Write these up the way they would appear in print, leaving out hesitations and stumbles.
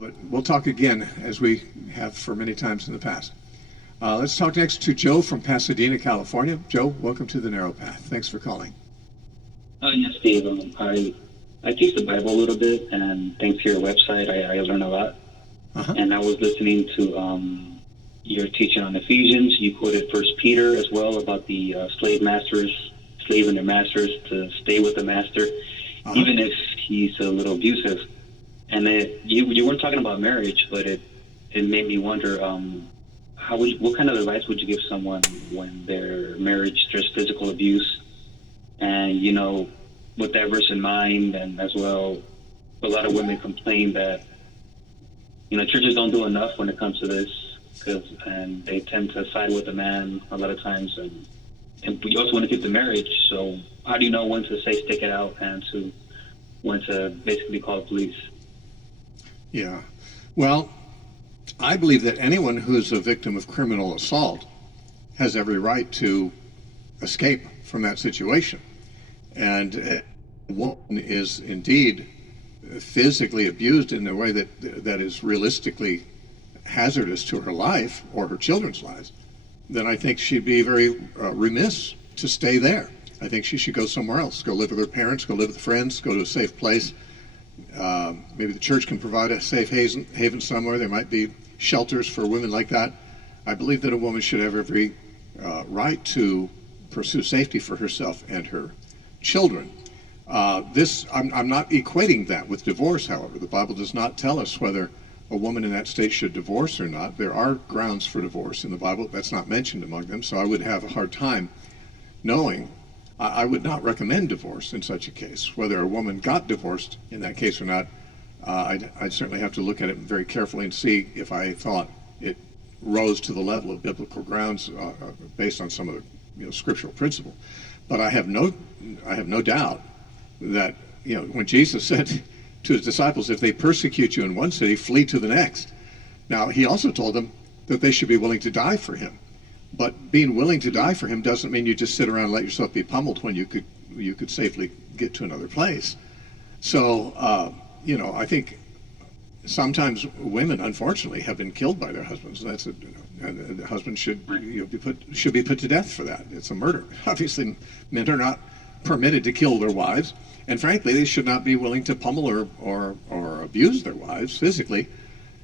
But we'll talk again as we have for many times in the past. Let's talk next to Joe from Pasadena, California. Joe, welcome to the Narrow Path. Thanks for calling. Yes, Steve. I teach the Bible a little bit, and thanks to your website, I learn a lot. Uh-huh. And I was listening to your teaching on Ephesians. You quoted First Peter as well about the slave and their masters to stay with the master, even if he's a little abusive. And you weren't talking about marriage, but it made me wonder what kind of advice would you give someone when their marriage there's physical abuse, and with that verse in mind, and as well, a lot of women complain that churches don't do enough when it comes to this, and they tend to side with the man a lot of times, and we also want to keep the marriage. So how do you know when to say stick it out and when to basically call the police? Yeah. Well, I believe that anyone who's a victim of criminal assault has every right to escape from that situation. And a woman is indeed physically abused in a way that is realistically hazardous to her life or her children's lives, then I think she'd be very remiss to stay there. I think she should go somewhere else, go live with her parents, go live with friends, go to a safe place. Maybe the church can provide a safe haven somewhere. There might be shelters for women like that. I believe that a woman should have every right to pursue safety for herself and her children. I'm not equating that with divorce, however. The Bible does not tell us whether a woman in that state should divorce or not. There are grounds for divorce in the Bible. That's not mentioned among them, so I would have a hard time knowing. I would not recommend divorce in such a case. Whether a woman got divorced in that case or not, I'd certainly have to look at it very carefully and see if I thought it rose to the level of biblical grounds based on some of the scriptural principle. But I have no doubt that when Jesus said to his disciples, if they persecute you in one city, flee to the next. Now, he also told them that they should be willing to die for him. But being willing to die for him doesn't mean you just sit around and let yourself be pummeled when you could safely get to another place. So, I think sometimes women, unfortunately, have been killed by their husbands. And the husband should be put to death for that. It's a murder. Obviously, men are not permitted to kill their wives, and frankly, they should not be willing to pummel or abuse their wives physically.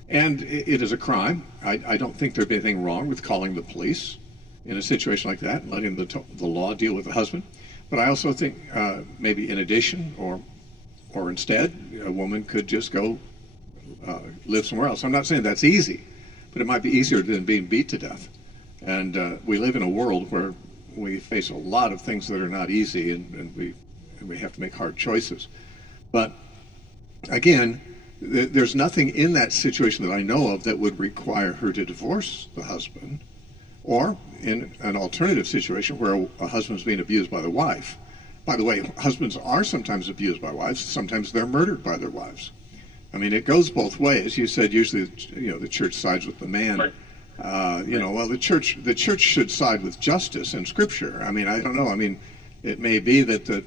And it is a crime. I don't think there'd be anything wrong with calling the police in a situation like that and letting the law deal with the husband. But I also think maybe in addition or instead, a woman could just go live somewhere else. I'm not saying that's easy, but it might be easier than being beat to death. And we live in a world where we face a lot of things that are not easy, and we have to make hard choices. But again, there's nothing in that situation that I know of that would require her to divorce the husband, or in an alternative situation where a husband's being abused by the wife. By the way, husbands are sometimes abused by wives. Sometimes they're murdered by their wives. I mean, it goes both ways. You said usually, the church sides with the man. Right. Well, the church should side with justice and Scripture. I mean, I don't know. I mean, it may be that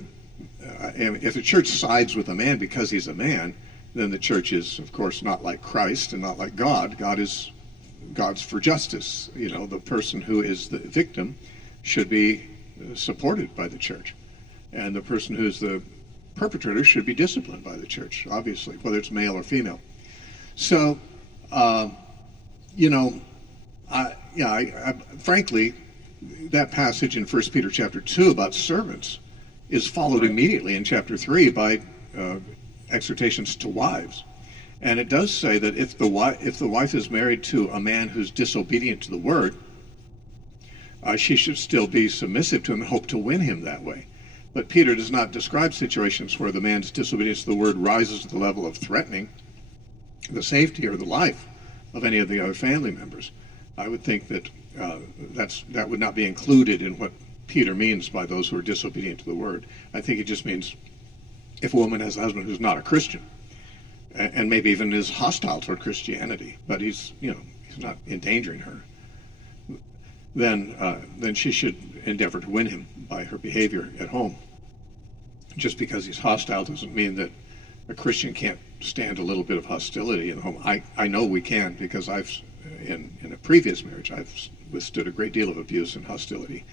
if the church sides with a man because he's a man, then the church is, of course, not like Christ and not like God. God's for justice. The person who is the victim should be supported by the church, and the person who's the perpetrator should be disciplined by the church, obviously, whether it's male or female. So, frankly, that passage in 1 Peter chapter 2 about servants is followed immediately in chapter 3 by exhortations to wives. And it does say that if the wife is married to a man who's disobedient to the word, she should still be submissive to him and hope to win him that way. But Peter does not describe situations where the man's disobedience to the word rises to the level of threatening the safety or the life of any of the other family members. I would think that that would not be included in what Peter means by those who are disobedient to the word. I think it just means if a woman has a husband who's not a Christian, and maybe even is hostile toward Christianity, but he's not endangering her, then she should endeavor to win him by her behavior at home. Just because he's hostile doesn't mean that a Christian can't stand a little bit of hostility in the home. I know we can, because in a previous marriage, I've withstood a great deal of abuse and hostility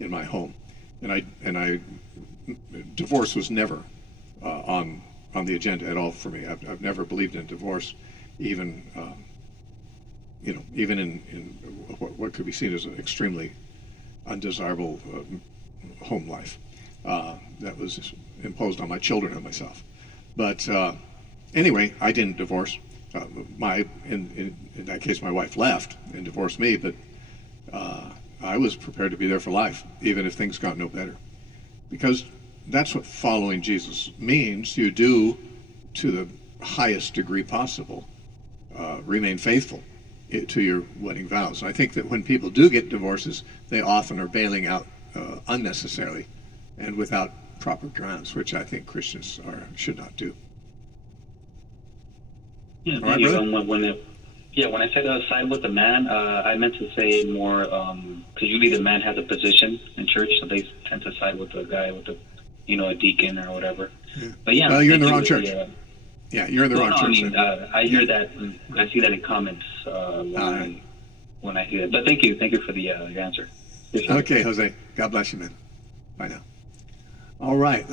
in my home, and divorce was never on the agenda at all for me. I've never believed in divorce, even even in what could be seen as an extremely undesirable home life that was imposed on my children and myself. But anyway, I didn't divorce. In that case, my wife left and divorced me, but I was prepared to be there for life, even if things got no better, because that's what following Jesus means. You do, to the highest degree possible, remain faithful to your wedding vows. And I think that when people do get divorces, they often are bailing out unnecessarily and without proper grounds, which I think Christians should not do. Yeah, All right, brother? when I said side with the man, I meant to say more, because usually the man has a position in church, so they tend to side with the guy with a deacon or whatever. Yeah. But yeah, Well, you're in the wrong church. Yeah, you're in the wrong church. I mean, I hear that. I see that in comments when I hear it. But thank you for the your answer. Okay, Jose. God bless you, man. Bye now. All right.